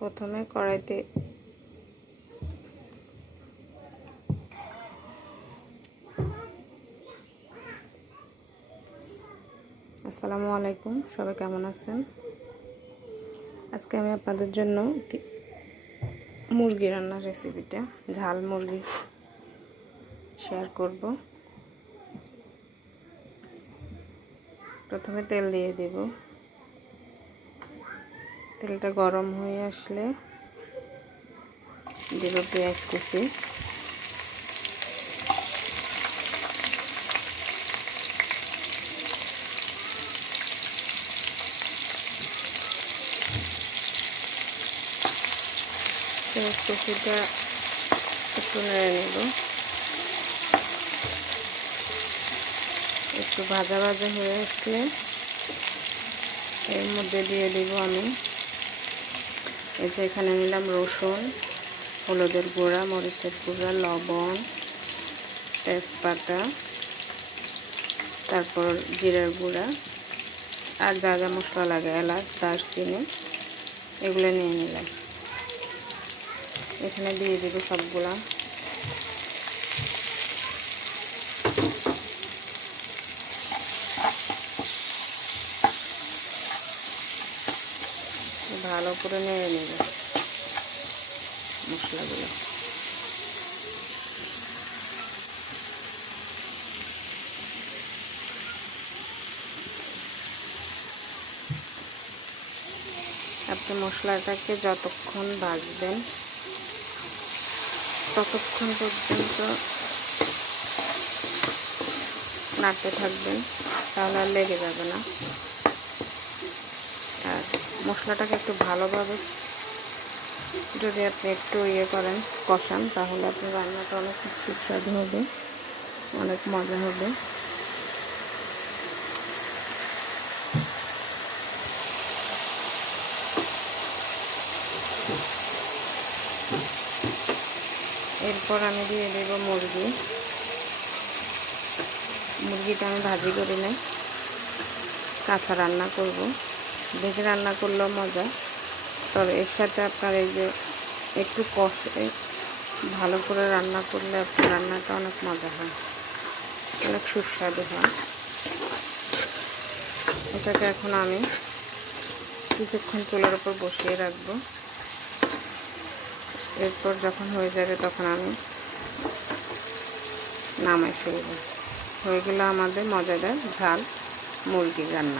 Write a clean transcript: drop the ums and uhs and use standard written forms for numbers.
প্রথমে কড়াইতে আসসালামু আলাইকুম, সবাই কেমন আছেন? আজকে আমি আপনাদের জন্য মুরগি রান্নার রেসিপিটা, ঝাল মুরগি শেয়ার করব। প্রথমে তেল দিয়ে দেব। তেলটা গরম হয়ে আসলে দেব পেঁয়াজ কুচি, পেঁয়াজ কুচিটা একটু নেড়ে নেব। একটু ভাজা ভাজা হয়ে আসলে এর মধ্যে দিয়ে দেব আমি এই যে এখানে নিলাম রসুন, হলুদের গুঁড়া, মরিচের গুঁড়া, লবণ, তেজপাতা, তারপর জিরার গুঁড়া আর যা যা মশলা লাগে, এলাচ, দারচিনি, এগুলো নিয়ে নিলাম। এখানে দিয়ে দেব সবগুলা। ভালো করে নেড়ে নেব মশলাগুলো। আপনি মশলাটাকে যতক্ষণ ভাজবেন ততক্ষণ পর্যন্ত নাড়তে থাকবেন, তাহলে আর লেগে যাবে না। আর মশলাটাকে একটু ভালোভাবে যদি আপনি একটু করেন, কষান, তাহলে আপনার রান্নাটা অনেক সুস্বাদু হবে, অনেক মজা হবে। এরপর আমি দিয়ে দেব মুরগিটা আমি ভাজি করে নেই, কাঁচা রান্না করব। ভেজে রান্না করলেও মজা, তবে এর সাথে আপনার এই যে একটু কষে ভালো করে রান্না করলে আপনার রান্নাটা অনেক মজা হয়, অনেক সুস্বাদু হয়। এটাকে এখন আমি কিছুক্ষণ চুলার উপর বসিয়ে রাখবো। এরপর যখন হয়ে যাবে তখন আমি নামাই ফেলব। হয়ে গেল আমাদের মজাদার ঝাল মুরগি রান্না।